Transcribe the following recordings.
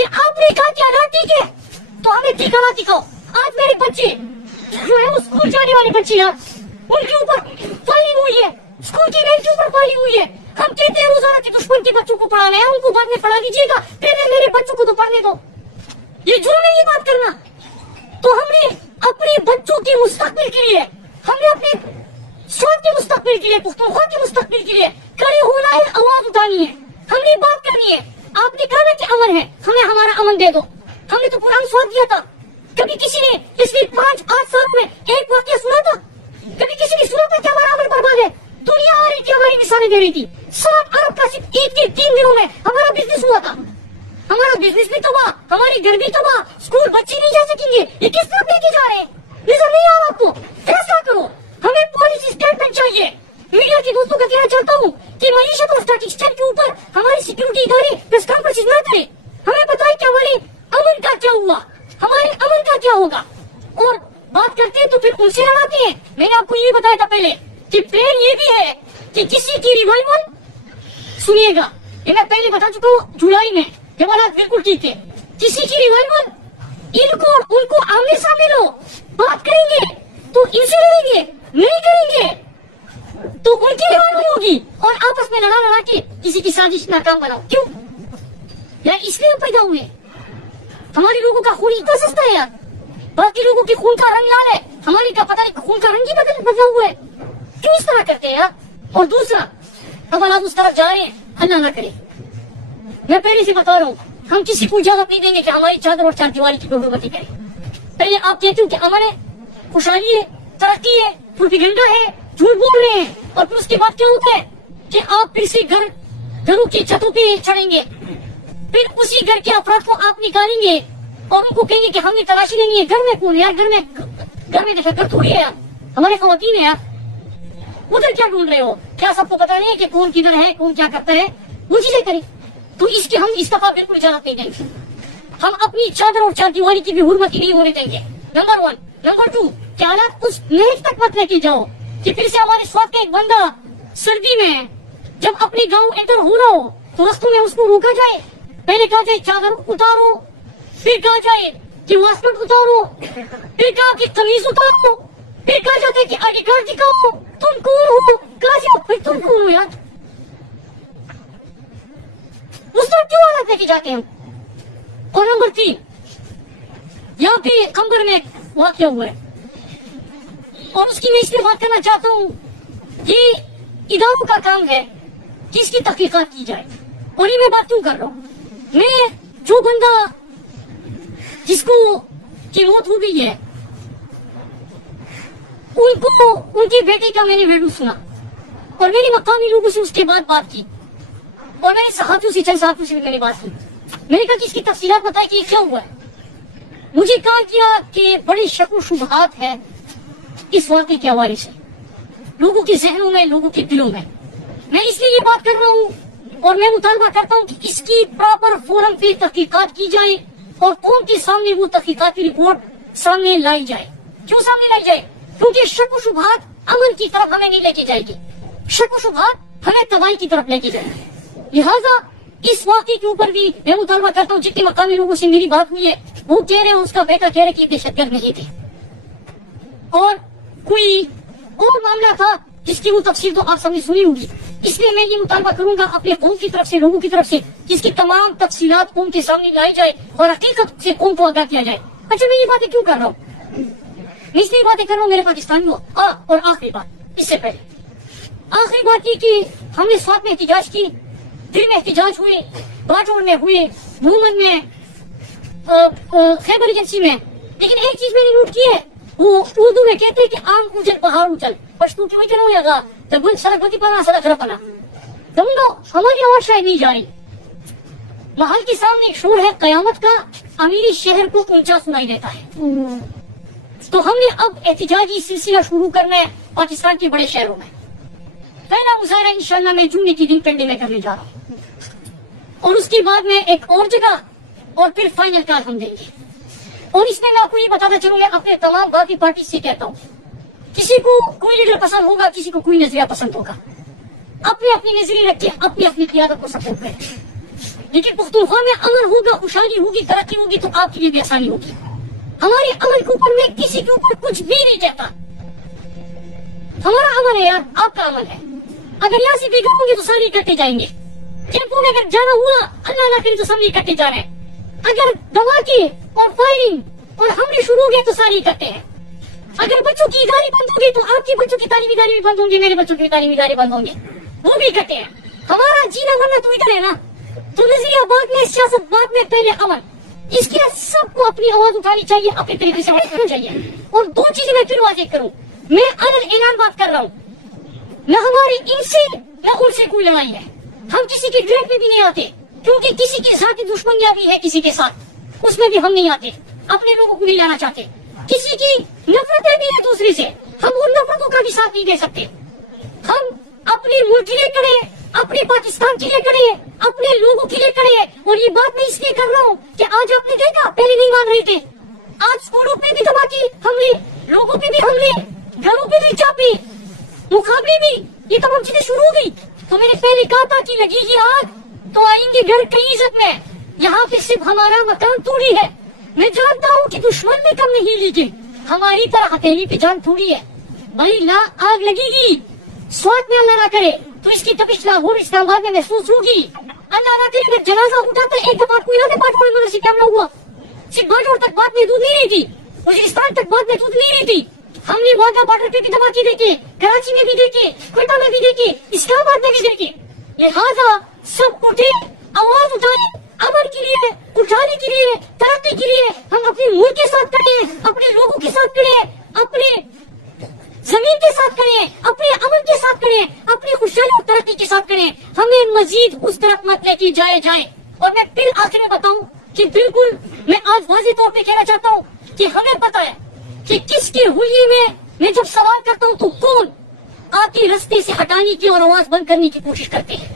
کہ آپ نے کہا کہ نہ ٹھیک ہے تو ہمیں ٹھیکا نہ دکھاؤ. آج میرے بچے جو ہے وہ اسکول جانے والے بچے ہیں, ان کے اوپر فائرنگ ہوئی ہے, اسکول کی وین کے اوپر فائرنگ ہوئی ہے. ہم کہتے ہیں روزانہ کہ دشمن کے بچوں کو پڑھانا ہے, ان کو بعد میں پڑھا دیجیے گا, پہلے میرے بچوں کو تو پڑھنے دو. یہ جرم ہے یہ بات کرنا. تو ہم نے اپنے بچوں کے مستقبل کے لیے, ہم نے اپنے سواد کے مستقبل کے لیے, پختونخوا کے مستقبل کے لیے کھڑے ہونا ہے, آواز اٹھانی ہے, ہم نے بات کرنی ہے. آپ نے کہا نا کہ امن ہے, ہمیں ہمارا امن دے دو. ہم نے تو قرآن سواد دیا تھا. کبھی کسی نے پچھلے 5-8 سالوں میں ایک واقعہ سنا تھا؟ کبھی کسی نے سنا تھا کہ ہمارا امن برباد ہے؟ دنیا آ رہی تھی, ہماری مثالیں دے رہی تھی. 7 ارب کا صرف عید کے 3 دنوں میں ہمارا بزنس ہوا تھا. ہمارا بزنس بھی تباہ, ہماری گھر بھی تباہ, اسکول بچے نہیں جا سکیں گے. یہ کس طرف لے کے جا رہے ہیں؟ نظر نہیں آ رہا آپ کو؟ فیصلہ کرو. ہمیں پالیسی اسٹیٹمنٹ چاہیے. میڈیا کے دوستوں کا کہنا چاہتا ہوں کہ معیشت اور اسٹیٹسٹکس کے اوپر ہماری سیکورٹی ادارے پریس کانفرنس نہ کریں. ہمیں بتائیں کہ ہمارے امن کا کیا ہوا, ہمارے امن کا کیا ہوگا. اور بات کرتے ہیں تو پھر ان سے لڑاتے ہیں. میں نے آپ کو یہ بتایا تھا پہلے کہ پلان یہ بھی ہے کہ کسی کی ریوائول سنیے گا, یہ میں پہلے بتا چکا ہوں جولائی میں, جب حالات بالکل ٹھیک ہے. کسی کی ریوائول ان کو آمنے سامنے لو, بات کریں گے تو ان سے لڑیں گے, نہیں کریں گے تو ان کی ریوائول ہوگی, اور آپس میں لڑا کے کسی کی سازش ناکام بناؤ. کیوں یا اس لیے ہم پیدا ہوئے؟ ہمارے لوگوں کا خون اتنا سستا ہے یار, باقی لوگوں کی خون کا رنگ لال ہے, ہماری کا پتہ نہیں خون کا رنگ ہی بدلا ہوا ہے. کیوں اس طرح کرتے ہیں یار؟ اور دوسرا, اب آپ اس طرف جا رہے ہیں, اللہ نہ کرے, میں پہلے سے بتا رہا ہوں, ہم کسی کو اجازت نہیں دیں گے کہ ہماری چادر اور چار دیواری کی حرمتی کرے. پہلے آپ کہتے ہو کہ امن ہے, خوشحالی ہے, ترقی ہے, پروپیگنڈا ہے, جھوٹ بول رہے ہیں, اور پھر اس کے بعد کیا ہوتا ہے کہ آپ پھر سے گھروں کی چھتوں پہ چڑھیں گے, پھر اسی گھر کے افراد کو آپ نکالیں گے اور ان کو کہیں گے کہ ہم نے تلاشی لینی ہے, گھر میں کون ہے یار, گھر میں دیکھا گھر تھوڑی ہے یار, ہمارے خواتین ہیں یار, ادھر کیا ڈھونڈ رہے ہو؟ کیا سب کو پتا نہیں ہے کہ کون کدھر ہے, کون کیا کرتا ہے؟ وہ چیزیں کریں. تو اس کے ہم اس دفعہ بالکل اجازت نہیں دیں گے. ہم اپنی چادر اور چار دیواری کی بھی حرمت نہیں ہونے دیں گے. نمبر 1. نمبر 2, کہ حالات اس محنت تک مت لے کے جاؤ کہ پھر سے ہمارے سواد کا ایک بندہ سردی میں جب اپنے گاؤں انٹر ہو رہا ہو تو رستوں میں اس کو روکا جائے, پہلے کہا جائے چادر اتارو, پھر کہا جائے کہ واسکٹ اتارو, پھر کہا کہ قمیض اتارو, پھر کہا جاتا ہے کہ آئی ڈی کارڈ دکھاؤ, تم کون ہو, کہا جاؤ پھر تم کون ہو یار. اس طرح کیوں حالت لے کے جاتے ہیں؟ اور نمبر 3, یہاں پہ کمبر میں واقعہ ہوا ہے اور اس کی میں اس لیے بات کرنا چاہتا ہوں, یہ اداروں کا کام ہے کہ اس کی تحقیقات کی جائے. اور یہ میں بات کیوں کر رہا ہوں, میں جو بندہ جس کو کی موت ہو گئی ہے ان کی بیٹی کا میں نے ویڈیو سنا اور میں نے مقامی لوگوں سے اس کے بعد بات کی, اور میں نے صحافیوں سے, چند صحافیوں سے بھی میں نے بات کی. میں نے کہا کہ اس کی تفصیلات بتائی کہ یہ کیا ہوا ہے. مجھے کہا کیا کہ بڑی شک و شبہات ہے اس واقعے کے حوالے سے لوگوں کے ذہنوں میں, لوگوں کے دلوں میں. میں اس لیے یہ بات کر رہا ہوں اور میں مطالبہ کرتا ہوں کہ اس کی پراپر فورم پہ تحقیقات کی جائے اور قوم کے سامنے وہ تحقیقاتی رپورٹ سامنے لائی جائے. کیوں سامنے لائی جائے؟ کیونکہ شک و شبہات امن کی طرف ہمیں نہیں لے کے جائے گی, شک و شبہات ہمیں تباہی کی طرف لے کے جائے گی. لہٰذا اس واقعے کے اوپر بھی میں مطالبہ کرتا ہوں, جتنے مقامی لوگوں سے میری بات ہوئی ہے وہ کہہ رہے ہیں, اس کا بیٹا کہہ رہے کہ دہشت گرد نہیں تھے, اور کوئی اور معاملہ تھا جس کی وہ تفصیل تو آپ سب نے سنی ہوگی. اس لیے میں یہ مطالبہ کروں گا اپنے قوم کی طرف سے, لوگوں کی طرف سے, جس کی تمام تفصیلات قوم کے سامنے لائی جائے اور حقیقت سے قوم کو آگاہ کیا جائے. اچھا میں یہ باتیں کیوں کر رہا ہوں؟ میں اس لیے باتیں کر رہا ہوں میرے پاکستانیوں. اور آخری بات, اس سے پہلے آخری بات یہ کہ ہم نے سوات میں احتجاج کی, دل میں احتجاج ہوئے, باجوڑ میں ہوئے, بھومن میں, خیبر ایجنسی میں, لیکن ایک چیز میں نے نوٹ کی ہے, وہ اردو میں کہتے ہیں کہ آم اچل پہاڑ اچل, پشتو کی وجہ نہیں ہوگا جب سڑک بتی پانا سڑک رہ پنا دونوں, ہماری آواز شاید نہیں جا رہی. محل کے سامنے ایک شور ہے قیامت کا, امیری شہر کو اونچا سنائی دیتا ہے. تو ہم نے اب احتجاجی سلسلہ شروع کرنا ہے پاکستان کے بڑے شہروں میں. پہلا مظاہرہ انشاءاللہ میں جمعے کی دن پنڈے میں کرنے جا رہا ہوں, اور اس کے بعد میں ایک اور جگہ, اور پھر فائنل کار ہم دیں گے. اور اس میں آپ کو یہ بتاتا چلوں, میں اپنے تمام باقی پارٹی سے کہتا ہوں, کسی کو کوئی لیڈر پسند ہوگا, کسی کو کوئی نظریہ پسند ہوگا, اپنے اپنی نظریے رکھے, اپنی اپنی قیادت کو سپورٹ کریں. لیکن پختونخوا میں امن ہوگا, خوشحالی ہوگی, ترقی ہوگی تو آپ کے لیے بھی آسانی ہوگی. ہمارے امن کے اوپر میں کسی کے اوپر کچھ بھی نہیں چاہتا. ہمارا امن ہے یار, آپ کا امن ہے. اگر یہاں سے بگڑو گے تو سارے اکٹھے جائیں گے. ٹیمپو میں اگر جانا ہوا اللہ نہ کرے تو سب اکٹھے جا رہے ہیں. اگر دھماکے اور فائرنگ اور حملے شروع ہو گئے تو سارے اکٹھے ہیں. اگر بچوں کی ادارے بند ہوں گے تو آپ کے بچوں کی تعلیمی ادارے بھی بند ہوں گے, میرے بچوں کی تعلیمی ادارے بند ہوں گے, وہ بھی اکٹھے ہیں. ہمارا جینا مرنا تو ادھر ہے نا. تو نظریہ بعد میں, سیاست بعد میں, پہلے امن. اس کے لیے سب کو اپنی آواز اٹھانی چاہیے, اپنے طریقے سے کرنا چاہیے. اور دو چیزیں میں پھر واضح کروں, میں عدل اعلان بات کر رہا ہوں. نہ ہماری ان سے نہ ان سے کوئی لڑائی ہے. ہم کسی کے ڈریک میں بھی نہیں آتے, کیونکہ کسی کی ذاتی دشمنیاں بھی ہے کسی کے ساتھ, اس میں بھی ہم نہیں آتے. اپنے لوگوں کو نہیں لانا چاہتے. کسی کی نفرتیں بھی ہیں دوسرے سے, ہم ان نفرتوں کا بھی ساتھ نہیں دے سکتے. ہم اپنے ملک کے لیے کھڑے ہیں, اپنے پاکستان کے لیے کھڑے ہیں, اپنے لوگوں کے لیے کھڑے ہیں. اور یہ بات میں اس لیے کر رہا ہوں کہ آج آپ نے دیکھا, پہلے نہیں مان رہے تھے, آج اسکولوں پہ بھی دھماکے, حملے, لوگوں پہ بھی حملے, گھروں پہ بھی چاپے, مقابلے بھی, یہ تمام چیزیں شروع ہو گئی. تو میں نے پہلے کہا تھا کہ لگی گی آگ تو آئیں گے گھر کئی عزت میں. یہاں پہ صرف ہمارا مکان تھوڑی ہے. میں جانتا ہوں کہ دشمن میں کم نہیں, لیکن ہماری طرح ہتھیلی پہ جان تھوڑی ہے. بھائی لا آگ لگے گی, سوات میں اللہ نہ کرے تو اس کی تپش لاہور اسلام آباد میں محسوس ہوگی. اللہ نہ کرے اگر جنازہ اٹھا تو ایک دفعہ کوئی نہ باٹوڑے میں سے کیا ہوا, صرف باٹوڑ تک بات محدود نہیں رہی تھی, وزیرستان تک بات محدود نہیں رہی تھی. ہم نے واگا بارڈر پہ بھی دھماکے دیکھے, کراچی میں بھی دیکھے, کوئٹہ میں بھی دیکھے, اسلام آباد میں بھی دیکھے. لہٰذا سب اٹھے, آواز اٹھائے, امن کے لیے, خوشحالی کے لیے, ترقی کے لیے. ہم اپنے ملک کے ساتھ کھڑے ہیں, اپنے لوگوں کے ساتھ کھڑے ہیں, اپنے زمین کے ساتھ کھڑے ہیں, اپنے امن کے ساتھ کھڑے ہیں, اپنی خوشحالی اور ترقی کے ساتھ کھڑے ہیں. ہمیں مزید اس طرف مت لے کے جائے. اور میں پھر آخر میں بتاؤں کہ بالکل میں آج واضح طور پہ کہنا چاہتا ہوں کہ ہمیں پتا ہے کہ کس کے ہولیے میں جب سوال کرتا ہوں تو کون آپ کے رستے سے ہٹانے کی اور آواز بند کرنے کی کوشش کرتے ہیں.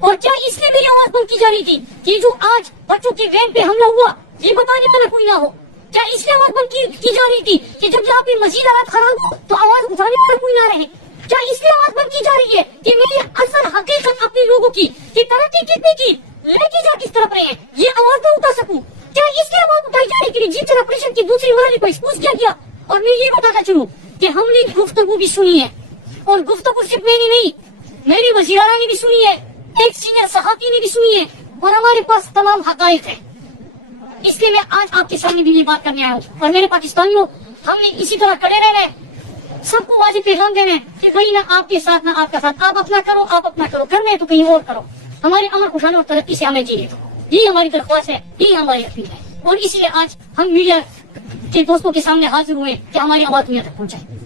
اور کیا اس لیے میری آواز بند کی جا رہی تھی کہ جو آج بچوں کی وین پہ حملہ ہوا یہ بتانے والا کوئی نہ ہو؟ کیا اس لیے آواز بند کی جا رہی تھی کہ جب یہاں پہ مزید حالات خراب ہو تو آواز اٹھانے والا کوئی نہ رہے؟ کیا اس لیے آواز بند کی جا رہی ہے کہ میری اصل حقیقت اپنے لوگوں کی کہ ترقی کتنے کی, لے کے جا کس طرف رہے ہیں, یہ آواز نہ اٹھا سکوں؟ کیا اس لیے آواز اٹھائی جا رہی کہ جیت آپریشن کی دوسری مرحلے کو ایکسپوز کیا گیا؟ اور میں یہ بتانا چاہوں کہ ہم نے گفتگو بھی سنی ہے, اور گفتگو صرف میری نہیں, میری وزیراعلیٰ نے بھی سنی ہے, ایک سینئر صحافی نے بھی سنی ہے, اور ہمارے پاس تمام حقائق ہے. اس لیے میں آج آپ کے سامنے بھی یہ بات کرنے آیا ہوں. اور میرے پاکستانیوں, ہم نے اسی طرح کھڑے رہنا ہے, سب کو واضح پیغام دینا ہے کہ بھائی نہ آپ کے ساتھ نہ آپ کا ساتھ, آپ اپنا کرو, آپ اپنا کرو, کرنا ہے تو کہیں اور کرو. ہمارے امن خوشحالی اور ترقی سے ہمیں جینے دو, یہی ہماری درخواست ہے, یہی ہماری اپیل ہے. اور اسی لیے آج ہم میڈیا کے دوستوں کے سامنے حاضر ہوئے کہ ہماری آواز دنیا تک پہنچائے.